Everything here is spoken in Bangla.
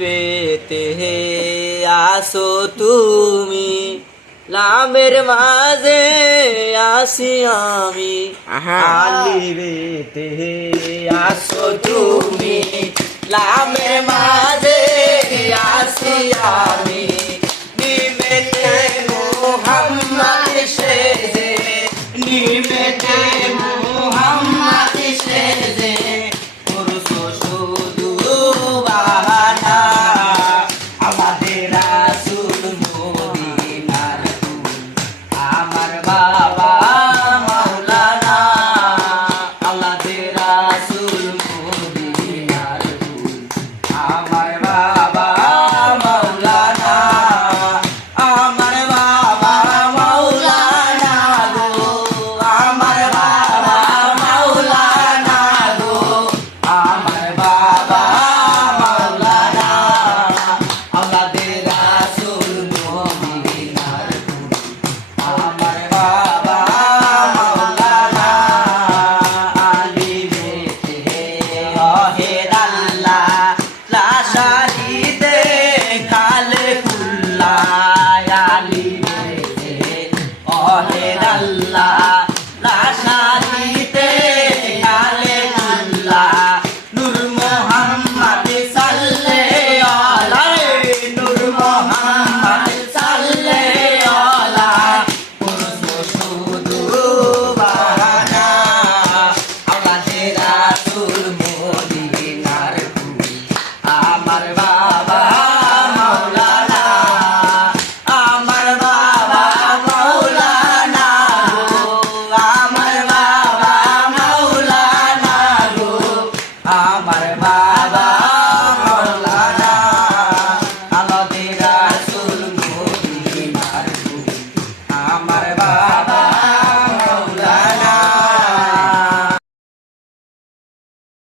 বেতে আসো তুমি, লামের মাঝে আসি আমি। আলিবেতে আসো তুমি, লামের মাঝে আসি আমি। নিমেতে মুহাম্মদ সেজে, নিমেতে মুহাম্মদ সেজে করছো শুধু বাহানা। আমাদের রাসূল মদিনার ফুল, আমার বাবা মাওলানা। আমাদের রাসূল মদিনার ফুল, আমার বাবা মাওলানা। আমার বাবা মাওলানা গো, আমার বাবা মাওলানা গো, আমার বাবা মাওলানা। আমাদের রাসূল মদিনার ফুল, আমার বাবা মাওলানা। আলিবেতে অহের আল্লাহ, লাশারিতে কালে কুল্লা। আলিবেতে অহের আল্লাহ, লাশারিতে কালে কুল্লা। নূর মোহাম্মদ সাল্লাল্লাহু আলাইহি, নূর মোহাম্মদ সাল্লাল্লাহু আলাইহি করছো শুধু বাহানা। আমাদের রাসূল মদিনার ফুল, আমার বাবা মাওলানা। আমার বাবা মাওলানা গো, আমার বাবা মাওলানা গো, আমার বাবা মাওলানা। আমাদের রাসূল মদিনার ফুল, আমার